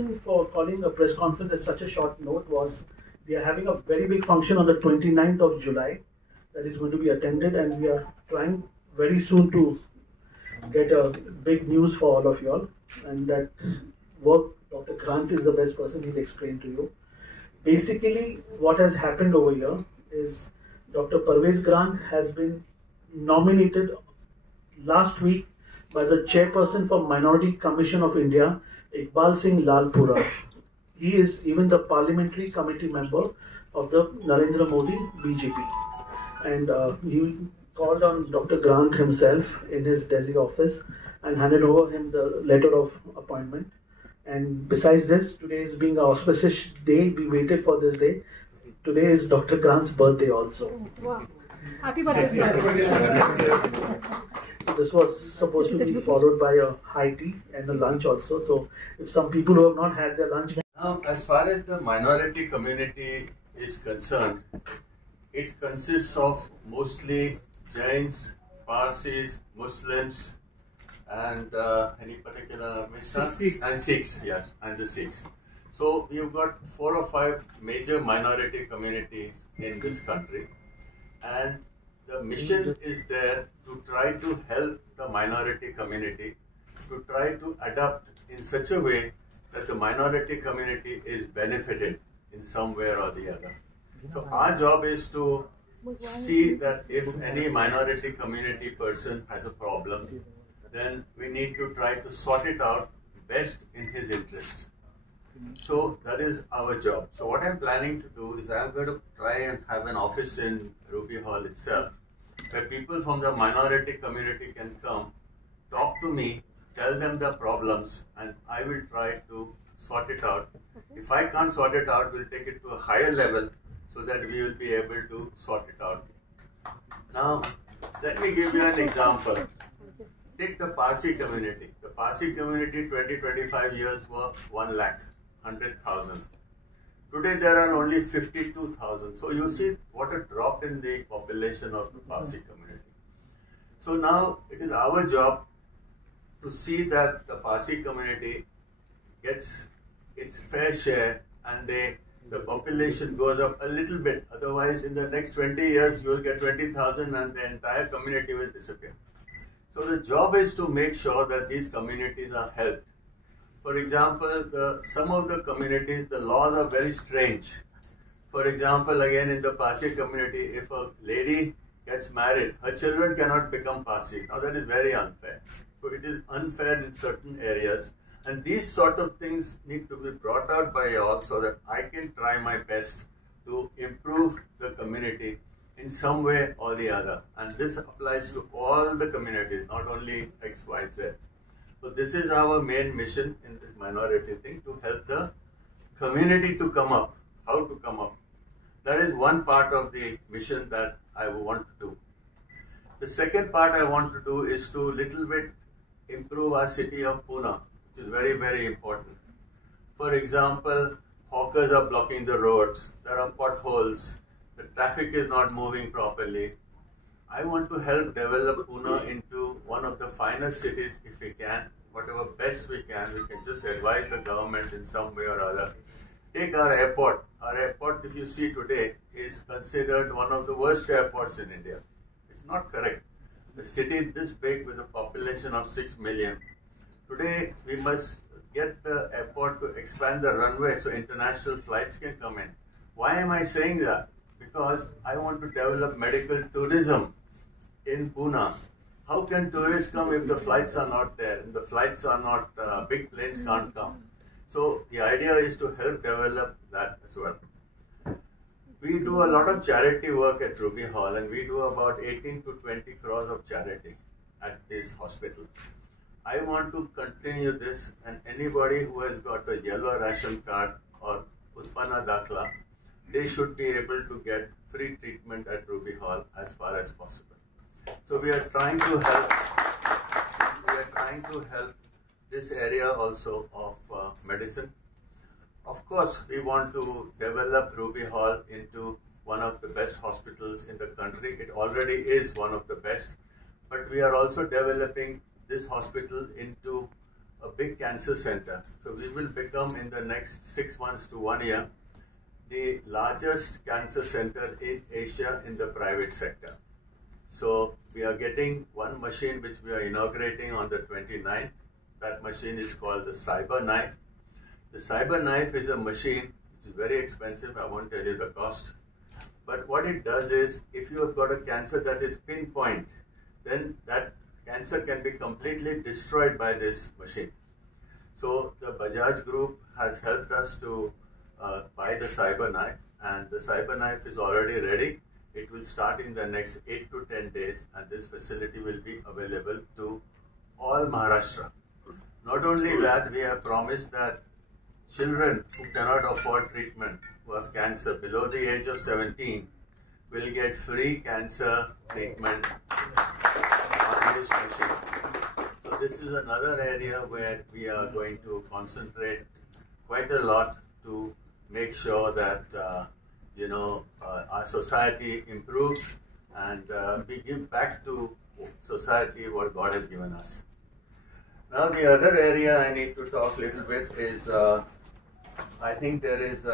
reason for calling a press conference at such a short note was we are having a very big function on the 29th of July that is going to be attended, and we are trying very soon to get a big news for all of you all. And that work, Dr. Grant is the best person, he'll explain to you. Basically, what has happened over here is Dr. Parvez Grant has been nominated last week by the chairperson for Minority Commission of India, Iqbal Singh Lalpura. He is even the parliamentary committee member of the Narendra Modi BJP. And he called on Dr. Grant himself in his Delhi office and handed over him the letter of appointment. And besides this, today is being an auspicious day. We waited for this day. Today is Dr. Grant's birthday also. Wow. Happy birthday. So this was supposed to be followed by a high tea and a lunch also. So if some people who have not had their lunch... Now, as far as the minority community is concerned, it consists of mostly Jains, Parsis, Muslims, and any particular and Sikhs, yes, and the Sikhs. So you've got 4 or 5 major minority communities in this country, and the mission is there to try to help the minority community to try to adapt in such a way that the minority community is benefited in some way or the other. So our job is to see that if any minority community person has a problem, then we need to try to sort it out best in his interest. So that is our job. So what I'm planning to do is I'm going to try and have an office in Ruby Hall itself, where people from the minority community can come, talk to me, tell them the problems, and I will try to sort it out. If I can't sort it out, we'll take it to a higher level so that we will be able to sort it out. Now, let me give you an example. Take the Parsi community. The Parsi community 20-25 years were 1,100,000. Today there are only 52,000. So you see what a drop in the population of the Parsi community. So now it is our job to see that the Parsi community gets its fair share and the population goes up a little bit. Otherwise, in the next 20 years, you will get 20,000 and the entire community will disappear. So the job is to make sure that these communities are helped. For example, some of the communities, the laws are very strange. For example, again in the Parsi community, if a lady gets married, her children cannot become Parsis. Now that is very unfair. So it is unfair in certain areas. And these sort of things need to be brought out by all so that I can try my best to improve the community in some way or the other. And this applies to all the communities, not only X, Y, Z. So this is our main mission in this minority thing, to help the community to come up. How to come up. That is one part of the mission that I want to do. The second part I want to do is to little bit improve our city of Pune, which is very, very important. For example, hawkers are blocking the roads, there are potholes, the traffic is not moving properly. I want to help develop Pune into one of the finest cities if we can, whatever best we can just advise the government in some way or other. Take our airport. Our airport, if you see today, is considered one of the worst airports in India. It's not correct. A city this big with a population of 6 million. Today, we must get the airport to expand the runway so international flights can come in. Why am I saying that? Because I want to develop medical tourism in Pune. How can tourists come if the flights are not there? If the flights are not, big planes can't come. So the idea is to help develop that as well. We do a lot of charity work at Ruby Hall, and we do about 18 to 20 crores of charity at this hospital. I want to continue this, and anybody who has got a yellow ration card or Utpanna Dakhla, they should be able to get free treatment at Ruby Hall as far as possible. So we are trying to help. This area also of medicine. Of course, we want to develop Ruby Hall into one of the best hospitals in the country. It already is one of the best, but we are also developing this hospital into a big cancer center. So we will become in the next 6 months to 1 year the largest cancer center in Asia in the private sector. So we are getting one machine which we are inaugurating on the 29th. That machine is called the CyberKnife. The CyberKnife is a machine which is very expensive. I won't tell you the cost. But what it does is, if you have got a cancer that is pinpoint, then that cancer can be completely destroyed by this machine. So the Bajaj Group has helped us to buy the CyberKnife, and the CyberKnife is already ready. It will start in the next 8 to 10 days, and this facility will be available to all Maharashtra. Not only that, we have promised that children who cannot afford treatment, who have cancer below the age of 17, will get free cancer treatment on this machine. So this is another area where we are going to concentrate quite a lot to make sure that our society improves and we give back to society what God has given us. Now the other area I need to talk a little bit is, I think there is,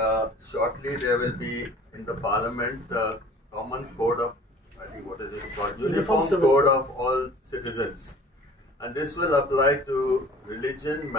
shortly there will be in the Parliament the common code of, I think what is it called? Uniform code of all citizens. And this will apply to religion,